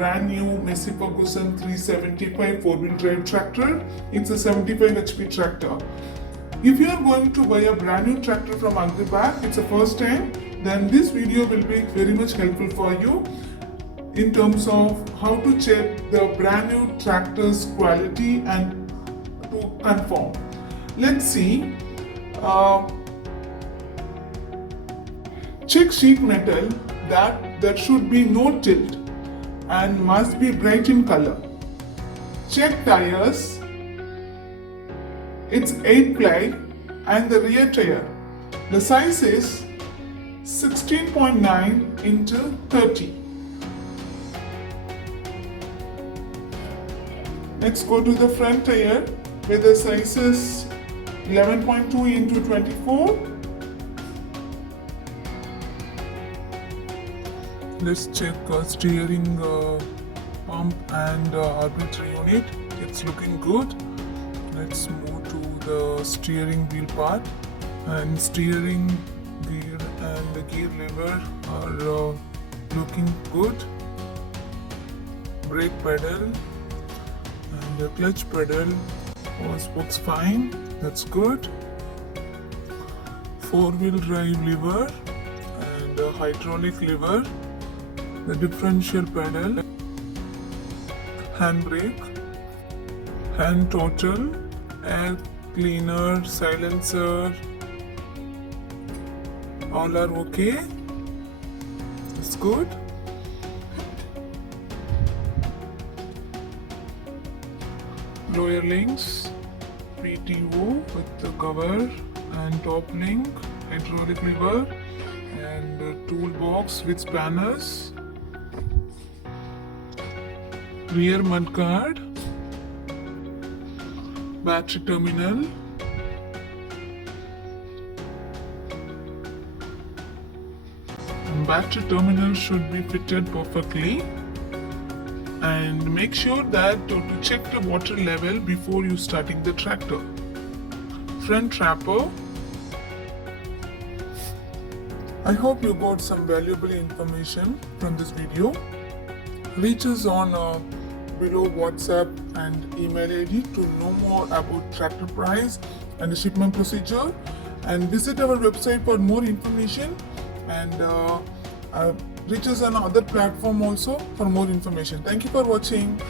brand new Massey Ferguson 375 4-wheel drive tractor. It's a 75 HP tractor. If you are going to buy a brand new tractor from AGRIPAK, it's the first time, then this video will be very much helpful for you in terms of how to check the brand new tractor's quality and to confirm. Let's see. Check sheet metal that there should be no tilt and must be bright in color. Check tires. It's 8 ply and the rear tire. The size is 16.9 into 30. Let's go to the front tire where the size is 11.2 into 24. Let's check steering pump and arbitrary unit. It's looking good. Let's move to the steering wheel part, and steering gear and the gear lever are looking good. Brake pedal and the clutch pedal works fine. That's good. 4-wheel drive lever and a hydraulic lever. The differential pedal, handbrake, hand throttle, air cleaner, silencer, all are okay. It's good. Lower links, PTO with the cover and top link, hydraulic lever and a toolbox with spanners. Rear mudguard, battery terminal, battery terminal should be fitted perfectly, and make sure that to check the water level before you starting the tractor. Front trapper. I hope you got some valuable information from this video. Reach us on below WhatsApp and email ID to know more about tractor price and the shipment procedure, and visit our website for more information, and reach us on other platform also for more information. Thank you for watching.